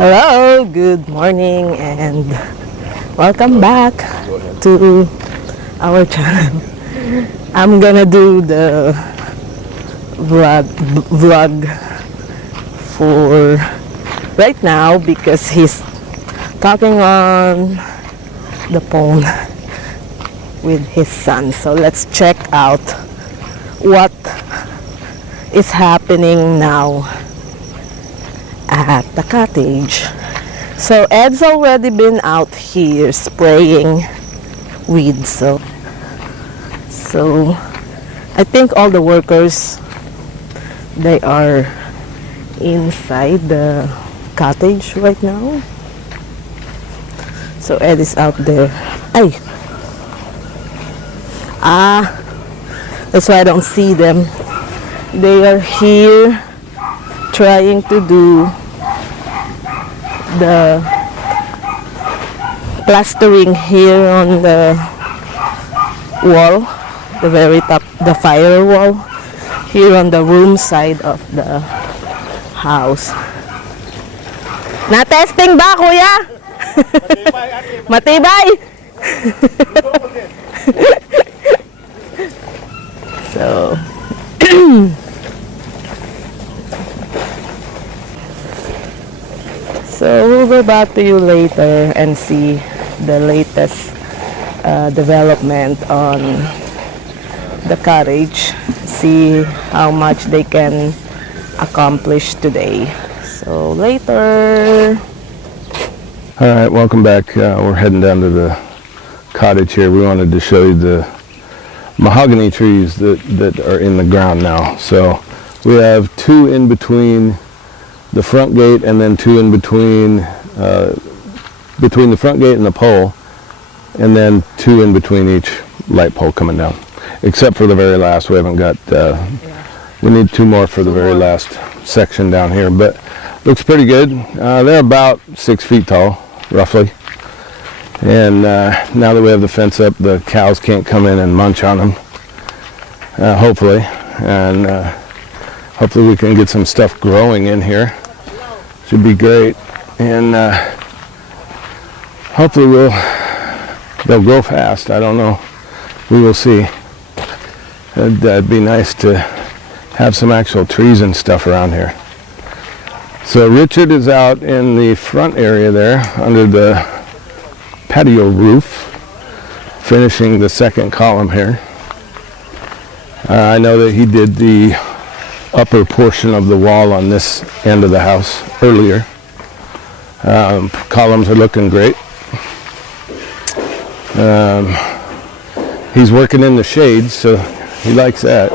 Hello, good morning, and welcome back to our channel. I'm gonna do the vlog for right now because he's talking on the phone with his son. So let's check out what is happening now at the cottage. So Ed's already been out here spraying weeds. So I think all the workers, they are inside the cottage right now. So Ed is out there. Ay! That's why I don't see them. They are here trying to do the plastering here on the wall, the very top, the firewall here on the room side of the house. Na-testing ba, kuya? Matibay. So So we'll go back to you later and see the latest development on the cottage, see how much they can accomplish today. So later. All right, welcome back. We're heading down to the cottage here. We wanted to show you the mahogany trees that are in the ground now. So we have two in between the front gate, and then two in between the front gate and the pole, and then two in between each light pole coming down, except for the very last. We haven't got we need two more for the very last section down here, but looks pretty good. They're about 6 feet tall roughly, and now that we have the fence up, the cows can't come in and munch on them, hopefully, and hopefully we can get some stuff growing in here. Should be great, and hopefully they'll grow fast. I don't know. We will see. That'd be nice to have some actual trees and stuff around here. So Richard is out in the front area there under the patio roof, finishing the second column here. I know that he did the upper portion of the wall on this end of the house earlier. Columns are looking great. He's working in the shade, so he likes that.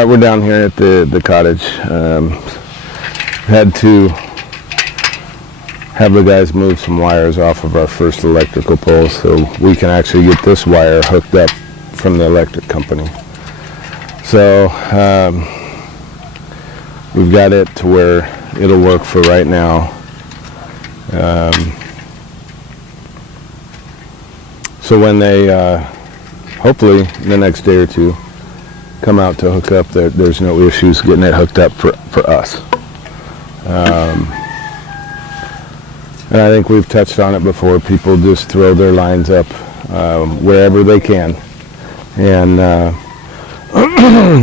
right, we're down here at the cottage. Had to have the guys move some wires off of our first electrical pole so we can actually get this wire hooked up from the electric company. So we've got it to where it'll work for right now. So when they hopefully in the next day or two come out to hook up, there's no issues getting it hooked up for us. And I think we've touched on it before. People just throw their lines up wherever they can, and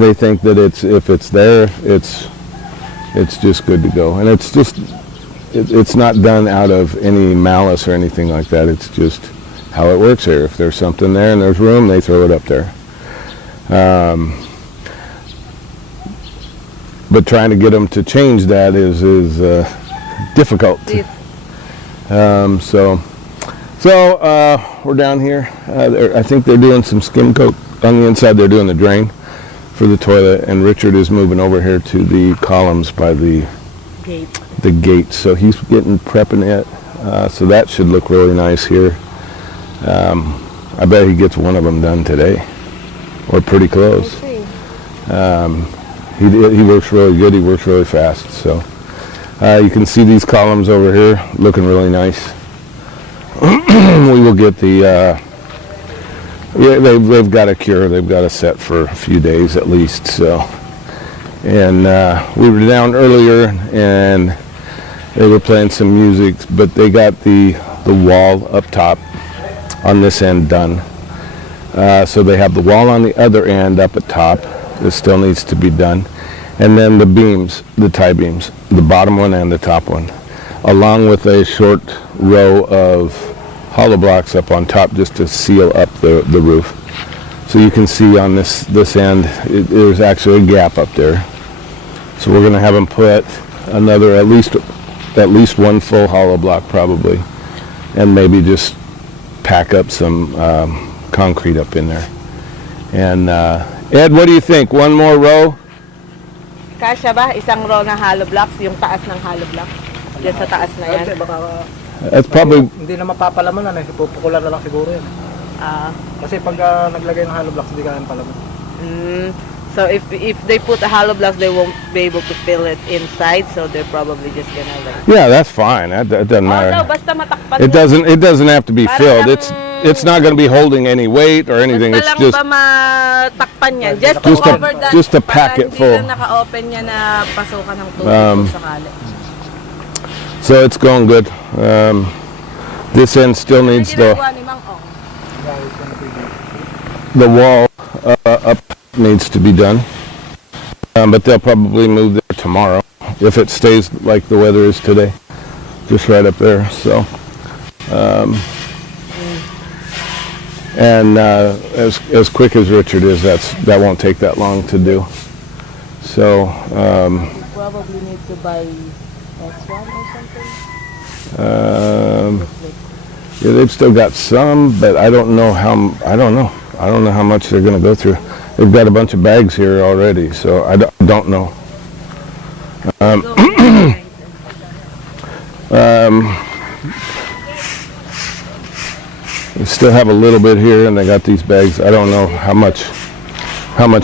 they think that if it's there, it's just good to go. And it's not done out of any malice or anything like that. It's just how it works here. If there's something there and there's room, they throw it up there. But trying to get them to change that is difficult. So we're down here. I think they're doing some skim coat on the inside. They're doing the drain for the toilet, and Richard is moving over here to the columns by the gate. So he's prepping it. So that should look really nice here. I bet he gets one of them done today, or pretty close. He works really good. He works really fast. So you can see these columns over here looking really nice. We will get the they've got a cure. They've got a set for a few days at least. So, and we were down earlier and they were playing some music, but they got the wall up top on this end done. So they have the wall on the other end up at top. This still needs to be done. And then the beams, the tie beams, the bottom one and the top one, along with a short row of hollow blocks up on top just to seal up the roof. So you can see on this end, there's actually a gap up there. So we're going to have them put another, at least one full hollow block probably, and maybe just pack up some concrete up in there. And Ed, what do you think? One more row? Kasya ba? Isang row na hollow blocks, yung taas ng hollow block. Diyan sa taas na yan. That's probably... Hindi na mapapalaman na, pupukulan na lang siguro yan. Kasi pag naglagay ng hollow blocks, hindi ka nang palaman. So if they put the hollow blocks, they won't be able to fill it inside, so they're probably just gonna like... Yeah, that's fine. That doesn't matter. No, basta matakpan It doesn't have to be filled. It's not going to be holding any weight or anything. It's just matakpan yan. Just to cover that. Just to pack it full. Hindi na naka-open niya na pasukan ng tubig sakali. So it's going good. This end still needs the wall up needs to be done, but they'll probably move there tomorrow if it stays like the weather is today, just right up there. So, and as quick as Richard is, that won't take that long to do. So, probably need to buy S1 or something. yeah, they've still got some, but I don't know how much they're going to go through. They've got a bunch of bags here already, so I don't know. They still have a little bit here, and they got these bags. I don't know how much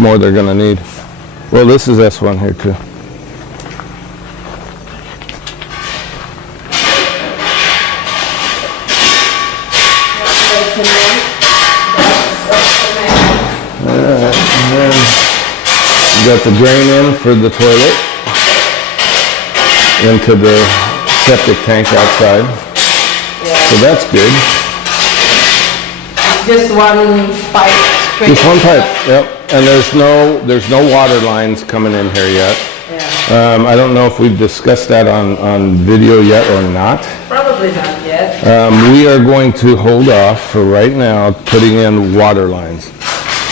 more they're going to need. Well, this is S1 here too. Got the drain in for the toilet into the septic tank outside. Yeah. So that's good. Just one pipe. Just one pipe. Yep. And there's no water lines coming in here yet. Yeah. I don't know if we've discussed that on video yet or not. Probably not yet. We are going to hold off for right now putting in water lines.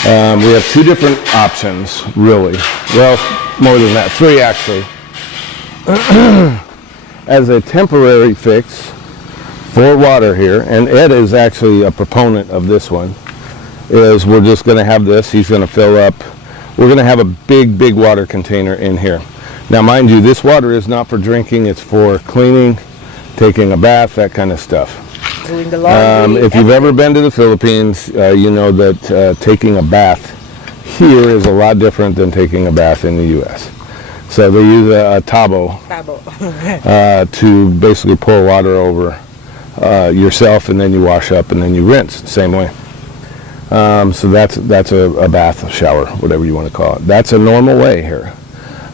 We have two different options, really. Well, more than that, three actually. As a temporary fix for water here, and Ed is actually a proponent of this one, is we're just going to have this. He's going to fill up we're going to have a big water container in here. Now, mind you, this water is not for drinking. It's for cleaning, taking a bath, that kind of stuff. Doing the laundry. If you've ever been to the Philippines, you know that taking a bath here is a lot different than taking a bath in the U.S. So they use a tabo to basically pour water over yourself, and then you wash up, and then you rinse the same way. So that's a bath, a shower, whatever you want to call it. That's a normal way here.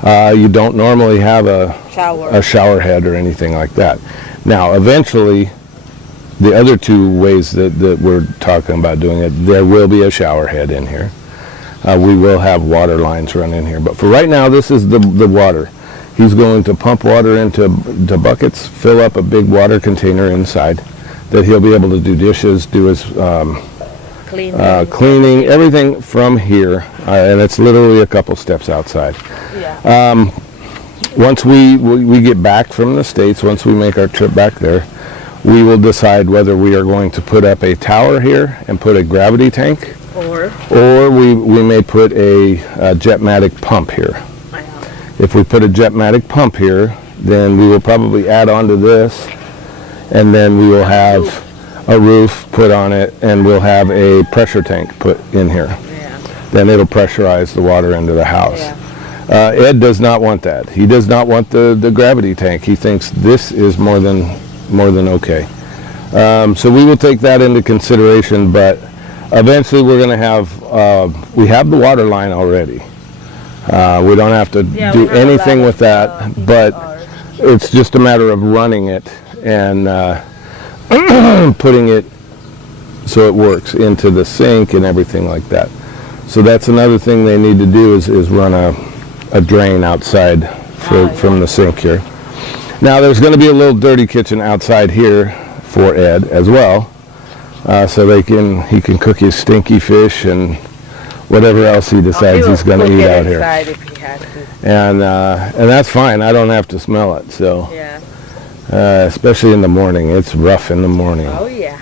You don't normally have a shower head or anything like that. Now, eventually, the other two ways that we're talking about doing it, there will be a shower head in here. We will have water lines run in here. But for right now, this is the water. He's going to pump water into buckets, fill up a big water container inside that he'll be able to do dishes, do his cleaning, everything from here. And it's literally a couple steps outside. Yeah. Once we get back from the States, once we make our trip back there, we will decide whether we are going to put up a tower here and put a gravity tank, or we may put a Jetmatic pump here. If we put a Jetmatic pump here, then we will probably add on to this, and then we will have a roof put on it, and we'll have a pressure tank put in here. Yeah. Then it'll pressurize the water into the house. Yeah. Ed does not want that. He does not want the gravity tank. He thinks this is more than okay. So we will take that into consideration, but eventually we're going to have, we have the water line already. We don't have to do anything with that, but it's just a matter of running it and putting it so it works into the sink and everything like that. So that's another thing they need to do is run a drain outside from the sink here. Now there's going to be a little dirty kitchen outside here for Ed as well, so he can cook his stinky fish and whatever else he decides he's going to eat out here. If he has to. And that's fine. I don't have to smell it. So Yeah. especially in the morning, it's rough in the morning. Oh yeah.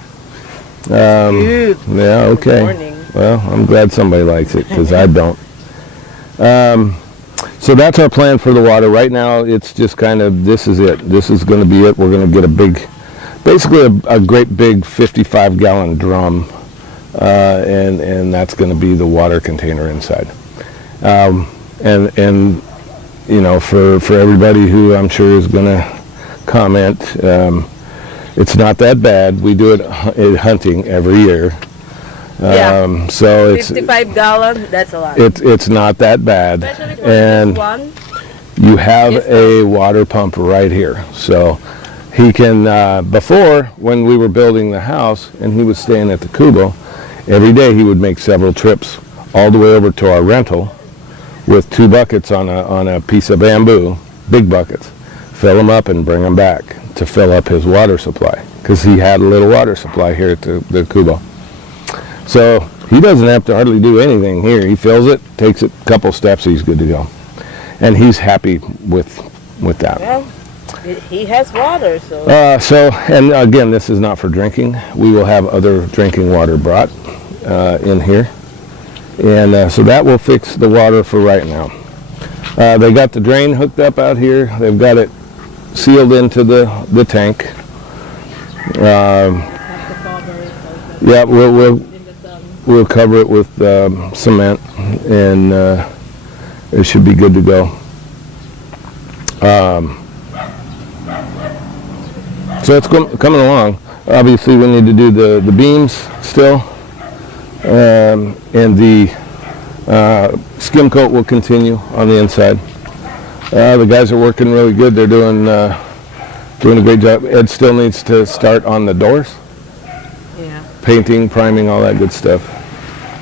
Yeah. Okay. Morning. Well, I'm glad somebody likes it because I don't. So that's our plan for the water. Right now, it's just kind of, this is it. This is going to be it. We're going to get basically a great big 55-gallon drum, and that's going to be the water container inside. And you know, for everybody who I'm sure is going to comment, it's not that bad. We do it hunting every year. Yeah. So it's 55 gallon, that's a lot. it's not that bad, Especially for and this one. you have a water pump right here. So he can, before when we were building the house and he was staying at the Kubo, every day he would make several trips all the way over to our rental with 2 buckets on a piece of bamboo, big buckets, fill them up and bring them back to fill up his water supply, because he had a little water supply here at the Kubo. So he doesn't have to hardly do anything here. He fills it, takes it a couple steps, he's good to go. And he's happy with that. Well, he has water, so. And again, this is not for drinking. We will have other drinking water brought in here. And so that will fix the water for right now. They got the drain hooked up out here. They've got it sealed into the tank. Yeah, we'll cover it with cement, and it should be good to go. So it's coming along. Obviously, we need to do the beams still, and the skim coat will continue on the inside. The guys are working really good. They're doing a great job. Ed still needs to start on the doors. Yeah. Painting, priming, all that good stuff.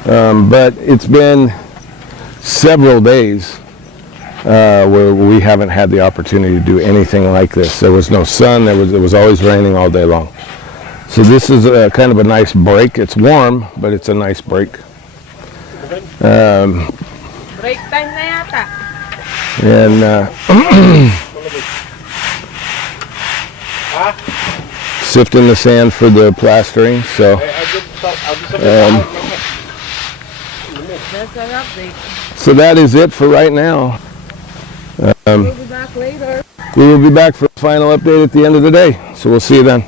But it's been several days where we haven't had the opportunity to do anything like this. There was no sun. It was always raining all day long. So this is kind of a nice break. It's warm, but it's a nice break. Break time na yata. And sifting the sand for the plastering. So So that is it for right now. We'll be back later. We will be back for a final update at the end of the day. So we'll see you then.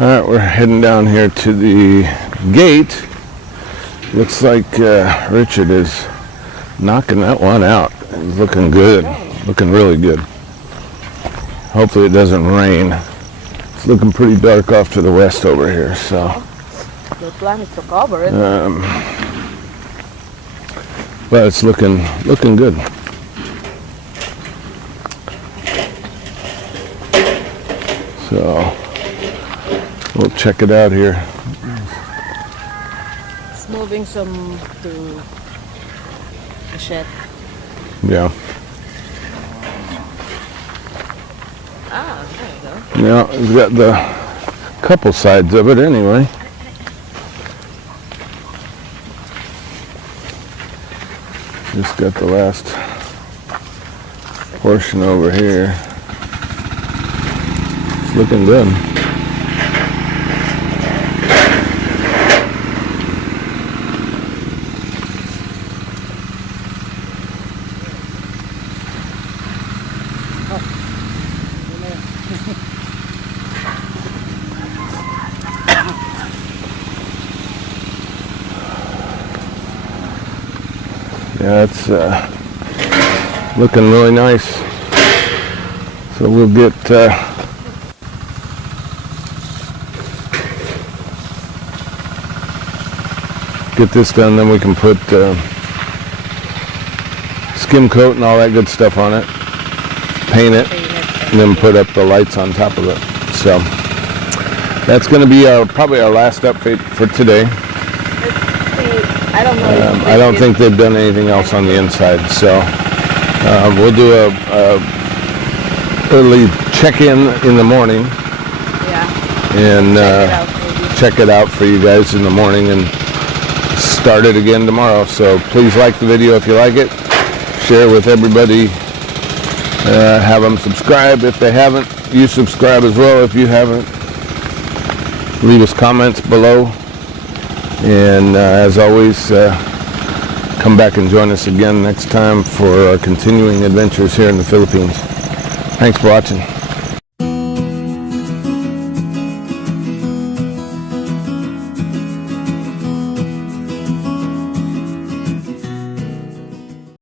All right, we're heading down here to the gate. Looks like Richard is knocking that one out. He's looking good, looking really good. Hopefully it doesn't rain. It's looking pretty dark off to the west over here, so. The plan is to cover it. But it's looking good. So we'll check it out here. It's moving some to the shed. Yeah. Ah, there you go. Yeah, it's got the couple sides of it anyway. Just got the last portion over here. It's looking good. Yeah, it's looking really nice. So we'll get this done, then we can put skim coat and all that good stuff on it, paint it, and then put up the lights on top of it. So that's going to be probably our last update for today. I don't know. I don't think they've done anything else on the inside, so we'll do a early check-in in the morning. Yeah. And check it out for you guys in the morning and start it again tomorrow. So please like the video if you like it. Share with everybody. Have them subscribe if they haven't. You subscribe as well if you haven't. Leave us comments below. And as always, come back and join us again next time for our continuing adventures here in the Philippines. Thanks for watching.